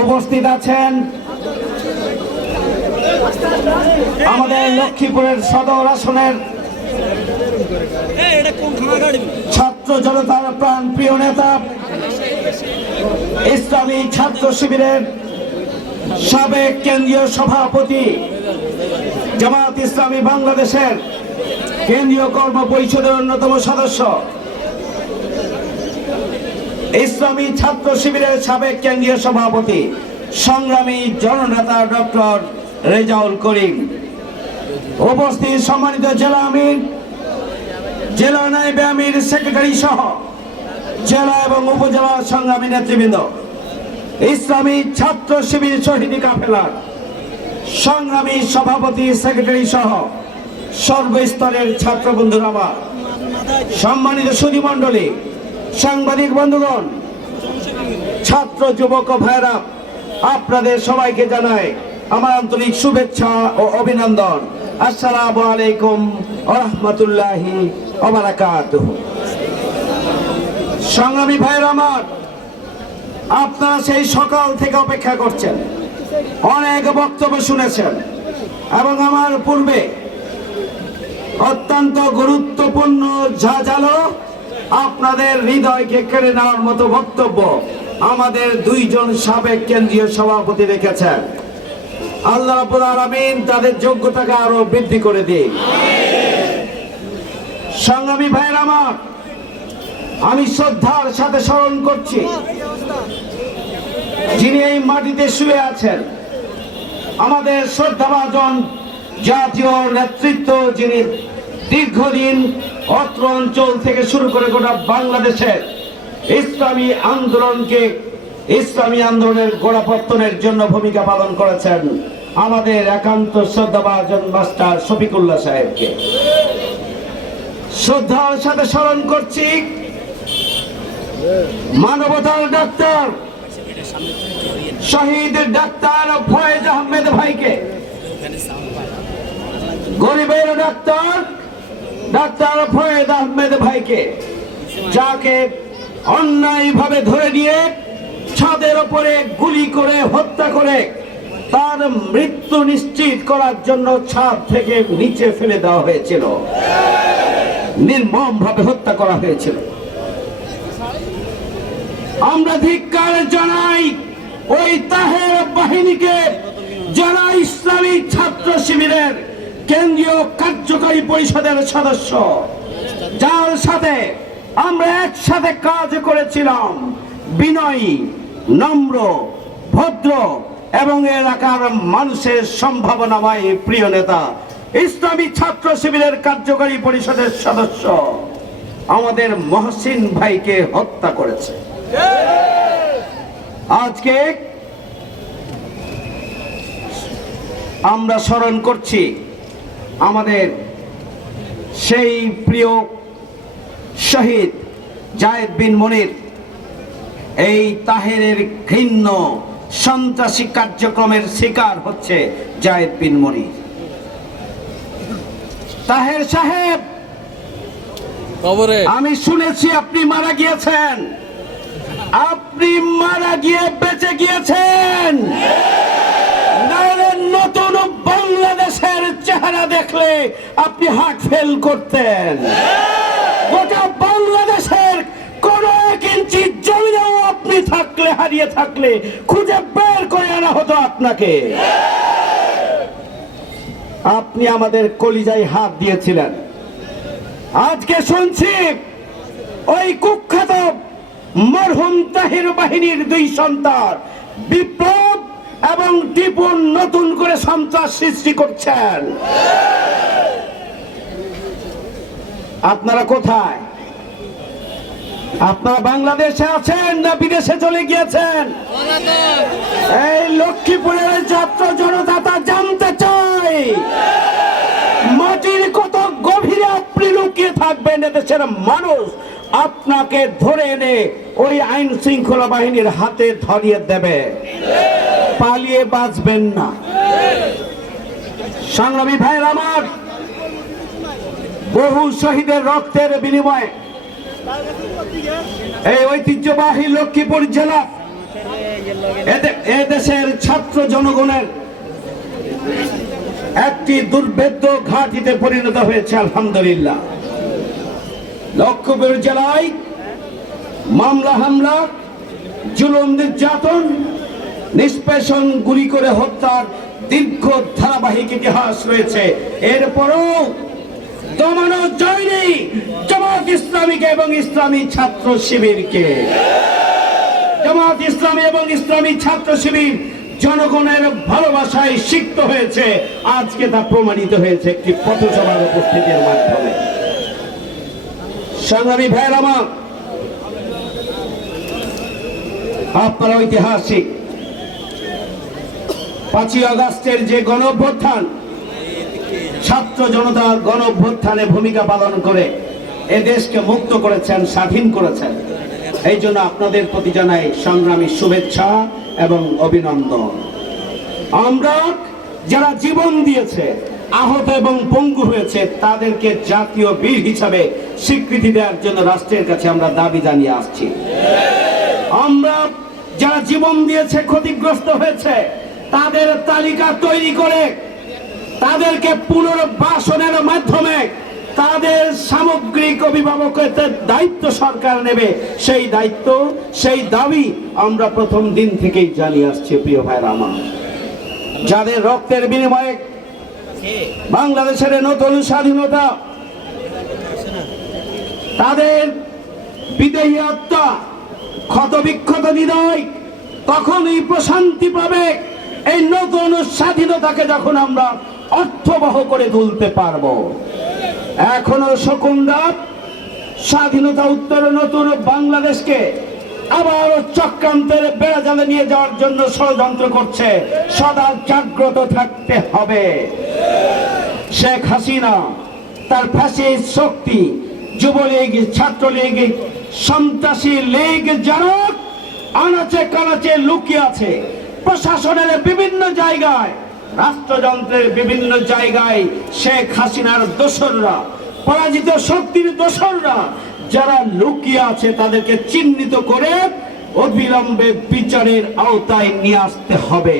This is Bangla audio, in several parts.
উপস্থিত আছেন আমাদের লক্ষ্মীপুরের সদর আসনের ছাত্র জনতার প্রাণ প্রিয় নেতা, ইসলামী ছাত্র শিবিরের সাবেক কেন্দ্রীয় সভাপতি, জামাত ইসলামী বাংলাদেশের কেন্দ্রীয় কর্ম পরিষদের অন্যতম সদস্য, ইসলামী ছাত্র শিবিরের সাবেক কেন্দ্রীয় সভাপতি, সংগ্রামী জননেতা ডক্টর রেজাউল করিম, উপস্থিত সম্মানিত জেলা আমির, জেলা নায়েবে আমির, সেক্রেটারি সহ জেলা এবং উপজেলা সংগ্রামী নেতৃবৃন্দ, ইসলামী ছাত্র শিবির শহীদি কাফেলার সংগ্রামী সভাপতি, সেক্রেটারি সহ সর্বস্তরের ছাত্র বন্ধুরা, আমার সম্মানিত সুধী মণ্ডলী, সাংবাদিক বন্ধুগণ, ছাত্র যুবক ভাইরা, আপনাদের সবাইকে জানাই আমার আন্তরিক শুভেচ্ছা ও অভিনন্দন। আসসালামু আলাইকুম ওয়া রাহমাতুল্লাহি ওয়া বারাকাতুহু। সংগ্রামী ভাইরা আমার, আপনারা সেই সকাল থেকে অপেক্ষা করছেন, অনেক বক্তব্য শুনেছেন এবং আমার পূর্বে অত্যন্ত গুরুত্বপূর্ণ ঝাঁঝালো আপনাদের হৃদয়কে কেড়ে নেওয়ার মতো বক্তব্য আমাদের দুইজন সাবেক কেন্দ্রীয় সভাপতি রেখেছেন। আল্লাহ রাব্বুল আলামিন তাদের যোগ্যতাকে আরো বৃদ্ধি করে দিন। সংগ্রামী ভাইয়ের আমার, আমি শ্রদ্ধার সাথে স্মরণ করছি যিনি এই মাটিতে শুয়ে আছেন, আমাদের শ্রদ্ধাভাজন জাতীয় নেতৃত্ব, যিনি দীর্ঘদিন অত্র অঞ্চল থেকে শুরু করে গোটা বাংলাদেশের ইসলামী আন্দোলনের গোড়াপত্তনের জন্য ভূমিকা পালন করেছেন, আমাদের একান্ত শ্রদ্ধাভাজন মাস্টার শফিকুল্লাহ সাহেবকে শ্রদ্ধার সাথে স্মরণ করছি। মানবতার ডাক্তার, শহীদ ডাক্তার ফয়েজ আহমেদ ভাইকে, গরিবের ডাক্তার ডাক্তার ফয়েজ আহমেদ ভাইকে, যাকে অন্যায়ভাবে ধরে নিয়ে ছাদের উপরে গুলি করে হত্যা করে তার মৃত্যু নিশ্চিত করার জন্য ছাদ থেকে নিচে ফেলে দেওয়া হয়েছিল, নির্মমভাবে হত্যা করা হয়েছিল। আমরা ধিক্কার জানাই ওই তাহের বাহিনীকে, যারা ইসলামী ছাত্র শিবিরের কেন্দ্রীয় কার্যকরী পরিষদের সদস্য, যার সাথে আমরা একসাথে কাজ করেছিলাম, বিনয়ী, নম্র, ভদ্র এবং এলাকার মানুষের সম্ভাবনাময় প্রিয় নেতা, ইসলামী ছাত্র শিবিরের কার্যকরী পরিষদের সদস্য আমাদের মহসিন ভাইকে হত্যা করেছে। আজকে আমরা স্মরণ করছি আমাদের সেই প্রিয় শহীদ জায়েদ বিন মনির। এই তাহেরের ঘৃণ্য সন্ত্রাসী কার্যক্রমের শিকার হচ্ছে জায়েদ বিন মনির। তাহের সাহেব, আমি শুনেছি আপনি মারা গিয়েছেন, আপনি মারা গিয়ে বেঁচে গিয়েছেন, নতুন বাংলাদেশের চেহারা দেখলে আপনি হার্ট ফেল করতেন। গোটা বাংলাদেশের কোন এক ইঞ্চি জমিনেও আপনি থাকলে, হারিয়ে থাকলে খুঁজে বের করে আনা হতো আপনাকে। আপনি আমাদের কলিজায় হাত দিয়েছিলেন। আজকে শুনছি ওই কুখ্যাত মরহুম তাহের বাহিনীর দুই সন্তান বিপ্লব এবং টিপুন নতুন করে সন্ত্রাস সৃষ্টি করছেন। আপনারা কোথায়? আপনারা বাংলাদেশে আছেন না বিদেশে চলে গিয়েছেন? এই লক্ষ্মীপুরের ছাত্র জনতা তা জানতে চাই। মাটির কত গভীরে আপনি লুকিয়ে থাকবেন, এদেশের মানুষ আপনাকে ধরে এনে ওই আইন শৃঙ্খলা বাহিনীর হাতে ধরিয়ে দেবে, পালিয়ে বাঁচবেন না। সংগ্রামী ভাইয়ের আমার, বহু শহীদের রক্তের বিনিময়ে এই ঐতিহ্যবাহী লক্ষ্মীপুর জেলা এদেশের ছাত্র জনগণের একটি দুর্ভেদ্য ঘাঁটিতে পরিণত হয়েছে। আলহামদুলিল্লাহ, লক্ষ্মীপুর জেলায় মামলা হামলা, জুলুম নির্যাতন, নিষ্পেষণ, গুলি করে হত্যার দীর্ঘ ধারাবাহিক ইতিহাস রয়েছে। এরপরও দমানো যায়নি জামাত ইসলামীকে এবং ইসলামী ছাত্র শিবিরকে। জামাত ইসলামী এবং ইসলামী ছাত্র শিবির জনগণের ভালোবাসায় সিক্ত হয়েছে। আজকে তা প্রমাণিত হয়েছে একটি পথসভার উপস্থিতির মাধ্যমে। সংগ্রামী ভাইয়ের আমার, আপনারা ঐতিহাসিক 5ই আগস্টের যে গণঅভ্যুত্থান, ছাত্র জনতা গণঅভ্যুত্থানে ভূমিকা পালন করে এ দেশকে মুক্ত করেছেন, স্বাধীন করেছেন। এই জন্য আপনাদের প্রতি জানাই সংগ্রামী শুভেচ্ছা এবং অভিনন্দন। আমরা যারা জীবন দিয়েছে, আহত এবং পঙ্গু হয়েছে, তাদেরকে জাতীয় বীর হিসাবে স্বীকৃতি দেওয়ার জন্য রাষ্ট্রের কাছে আমরা দাবি জানিয়ে আসছি। আমরা যারা জীবন দিয়েছে, ক্ষতিগ্রস্ত হয়েছে, তাদের তালিকা তৈরি করে তাদেরকে পুনর্বাসনের মাধ্যমে তাদের সামগ্রিক অভিভাবকত্বের দায়িত্ব সরকার নেবে। সেই দায়িত্ব, সেই দাবি আমরা প্রথম দিন থেকেই জানিয়ে আসছি। প্রিয় ভাইরা আমার, যাদের রক্তের বিনিময়ে বাংলাদেশের নতুন স্বাধীনতা, তাদের বিদেহী আত্মা, ক্ষতবিক্ষত হৃদয় তখনই প্রশান্তি পাবে এই নতুন স্বাধীনতাকে যখন আমরা অর্থবহ করে তুলতে পারবো। এখনো শকুনরা স্বাধীনতা উত্তর নতুন বাংলাদেশকে আবার চক্রান্তের বেড়াজালে নিয়ে যাওয়ার জন্য ষড়যন্ত্র করছে। সদা জাগ্রত থাকতে হবে। শেখ হাসিনা তার ফ্যাসিস্ট শক্তি, যুবলীগ, ছাত্রলীগ, সন্ত্রাসী লীগ যারা আনাচে কানাচে লুকিয়ে আছে, প্রশাসনের বিভিন্ন জায়গায়, রাষ্ট্রযন্ত্রের বিভিন্ন জায়গায় শেখ হাসিনার দোসররা, পরাজিত শক্তির দোসররা যারা লুকিয়ে আছে, তাদেরকে চিহ্নিত করে অবিলম্বে বিচারের আওতায় নিয়ে আসতে হবে।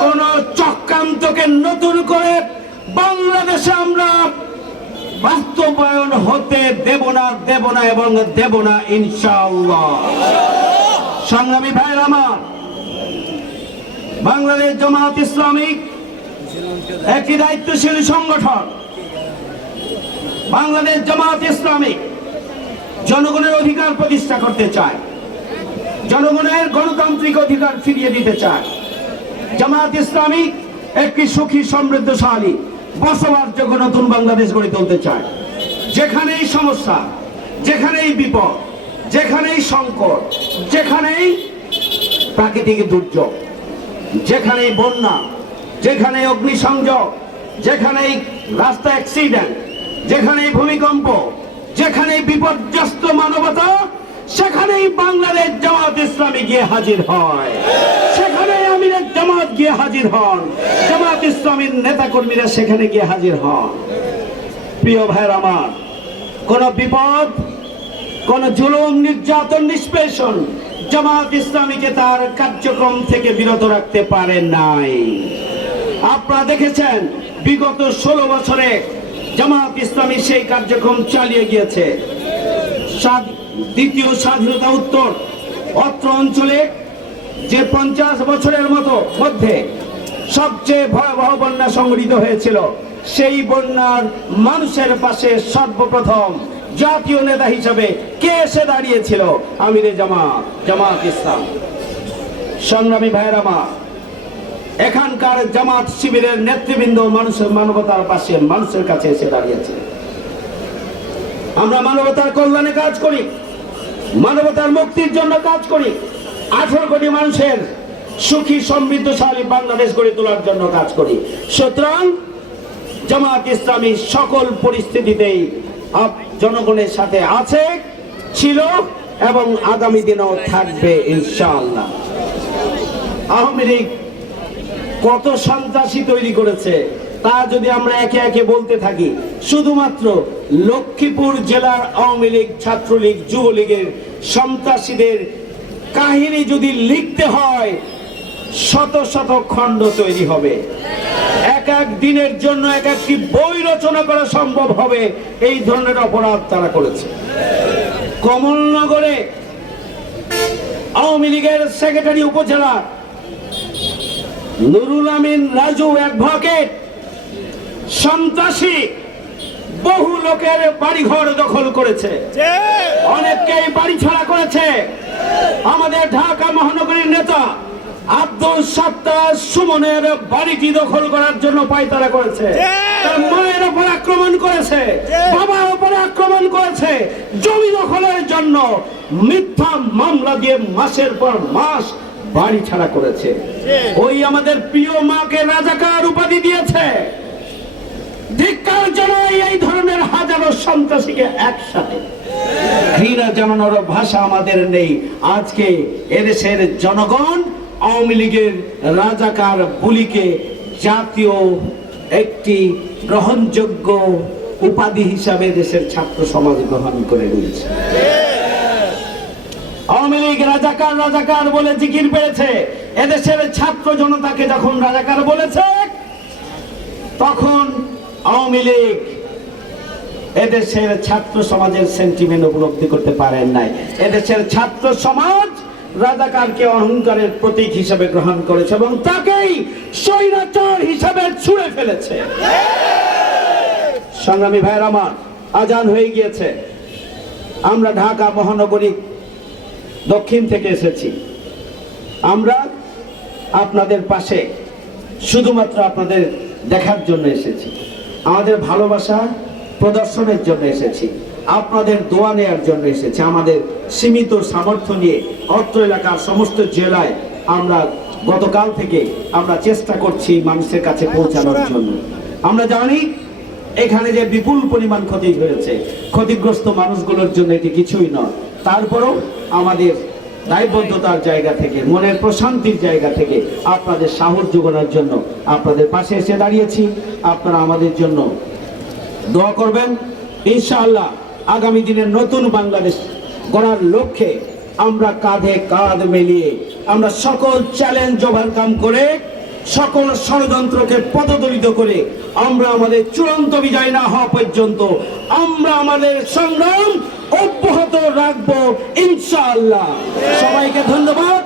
কোন চক্রান্তকে নতুন করে বাংলাদেশে আমরা বাস্তবায়ন হতে দেব না এবং দেব না ইনশাআল্লাহ। সংগ্রামী ভাইয়ের আমার, বাংলাদেশ জামাত ইসলামী একটি দায়িত্বশীল সংগঠন। বাংলাদেশ জামাত ইসলামী জনগণের অধিকার প্রতিষ্ঠা করতে চায়, জনগণের গণতান্ত্রিক অধিকার ফিরিয়ে দিতে চায়। জামাত ইসলামী একটি সুখী, সমৃদ্ধশালী, বসবাসযোগ্য নতুন বাংলাদেশ গড়ে তুলতে চায়। যেখানেই সমস্যা, যেখানেই বিপদ, যেখানেই সংকট, যেখানেই প্রাকৃতিক দুর্যোগ, যেখানেই বন্যা, যেখানেই অগ্নিসংযোগ, যেখানেই রাস্তা অ্যাক্সিডেন্ট, যেখানেই ভূমিকম্প, যেখানেই বিপর্যস্ত মানবতা, সেখানেই বাংলাদেশ জামাত ইসলামী গিয়ে হাজির হয়। সেখানেই আমিরের জামাত গিয়ে হাজির হন, জামাত ইসলামীর নেতাকর্মীরা সেখানে গিয়ে হাজির হন। প্রিয় ভাইয়ের আমার, কোন বিপদ, কোন জুলুম, নির্যাতন, নিষ্পেষণ জামাত ইসলামীকে তার কার্যক্রম থেকে বিরত রাখতে পারে নাই। আপনারা দেখেছেন বিগত 16 বছরে জামাত ইসলামী সেই কার্যক্রম চালিয়ে গিয়েছে। দ্বিতীয় স্বাধীনতা উত্তর অত্র অঞ্চলে যে 50 বছরের মধ্যে সবচেয়ে ভয়াবহ বন্যা সংঘটিত হয়েছিল, সেই বন্যার মানুষের পাশে সর্বপ্রথম জাতীয় নেতা হিসেবে কে এসে দাঁড়িয়েছিল? আমিরে জামাত ইসলাম। সংগ্রামী ভাইয়ের আমার, এখানকার জামাত শিবিরের নেতৃবৃন্দ মানুষের মানবতার পাশে, মানুষের কাছে এসে দাঁড়িয়েছে। আমরা মানবতার কল্যাণে কাজ করি, মানবতার মুক্তির জন্য কাজ করি, 18 কোটি মানুষের সুখী, সমৃদ্ধশালী বাংলাদেশ গড়ে তোলার জন্য কাজ করি। সুতরাং জামাত ইসলামী সকল পরিস্থিতিতেই জনগণের সাথে আছে, ছিল এবং আগামী দিনেও থাকবে ইনশাআল্লাহ। আওয়ামী লীগ কত সন্ত্রাসী তৈরি করেছে তা যদি আমরা একে একে বলতে থাকি, শুধুমাত্র লক্ষ্মীপুর জেলার আওয়ামী লীগ, ছাত্রলীগ, যুবলীগের সন্ত্রাসীদের কাহিনী যদি লিখতে হয় শত শত খণ্ড তৈরি হবে, এক এক দিনের জন্য এক একটি বই রচনা করা সম্ভব হবে। এই ধরনের অপরাধ তারা করেছে। কমলনগরে আওয়ামী লীগের সেক্রেটারি উপজেলা নুরুল আমিন রাজু অ্যাডভোকেট সন্ত্রাসী বহু লোকের বাড়িঘর দখল করেছে, অনেককেই বাড়ি ছাড়া করেছে। আমাদের ঢাকা মহানগরীর নেতা আব্দুল সাত্তার সুমনের বাড়িটি দখল করার জন্য পায়তারা করেছে, তার মায়ের উপর আক্রমণ করেছে, বাবার উপর আক্রমণ করেছে, জমি দখলের জন্য মিথ্যা মামলা দিয়ে মাসের পর মাস বাড়ি ছাড়া করেছে। ওই আমাদের প্রিয় মাকে রাজাকার উপাধি দিয়েছে। ধিক্কার জানাই এই ধরনের হাজারো সন্ত্রাসীকে একসাথে। ঘৃণা জানানোর ভাষা আমাদের নেই। আজকে এদেশের জনগণ আওয়ামী লীগের রাজাকার বুলিকে জাতীয় একটি গ্রহণযোগ্য উপাধি হিসাবে দেশের ছাত্র সমাজ গ্রহণ করে নিয়েছে। আওয়ামী লীগ রাজাকার রাজাকার বলে জিকির পেয়েছে। এদেশের ছাত্র জনতাকে যখন রাজাকার বলেছে, তখন আওয়ামী লীগ এদেশের ছাত্র সমাজের সেন্টিমেন্ট উপলব্ধি করতে পারেন নাই। এদেশের ছাত্র সমাজ রাজাকারকে অহংকারের প্রতীক হিসেবে গ্রহণ করেছে এবং তাকেই স্বৈরাচার হিসেবে ছুঁড়ে ফেলেছে। সংগ্রামী ভাইয়ের আমার, আজান হয়ে গিয়েছে। আমরা ঢাকা মহানগরী দক্ষিণ থেকে এসেছি। আমরা আপনাদের পাশে শুধুমাত্র আপনাদের দেখার জন্য এসেছি, আমাদের ভালোবাসা প্রদর্শনের জন্য এসেছি, আপনাদের দোয়া নেওয়ার জন্য এসেছি। আমাদের সীমিত সামর্থ্য নিয়ে অত্র এলাকার সমস্ত জেলায় আমরা গতকাল থেকে আমরা চেষ্টা করছি মানুষের কাছে পৌঁছানোর জন্য। আমরা জানি এখানে যে বিপুল পরিমাণ ক্ষতি হয়েছে, ক্ষতিগ্রস্ত মানুষগুলোর জন্য এটি কিছুই নয়। তারপরও আমাদের দায়বদ্ধতার জায়গা থেকে, মনের প্রশান্তির জায়গা থেকে আপনাদের সাহস যোগানোর জন্য আপনাদের পাশে এসে দাঁড়িয়েছি। আপনারা আমাদের জন্য দোয়া করবেন। ইনশাআল্লাহ আগামী দিনের নতুন বাংলাদেশ গড়ার লক্ষ্যে আমরা কাঁধে কাঁধ মিলিয়ে আমরা সকল চ্যালেঞ্জ ওভারকাম করে, সকল ষড়যন্ত্রকে পদদলিত করে আমরা আমাদের চূড়ান্ত বিজয় না হওয়া পর্যন্ত আমরা আমাদের সংগ্রাম অব্যাহত রাখবো ইনশাআল্লাহ। সবাইকে ধন্যবাদ।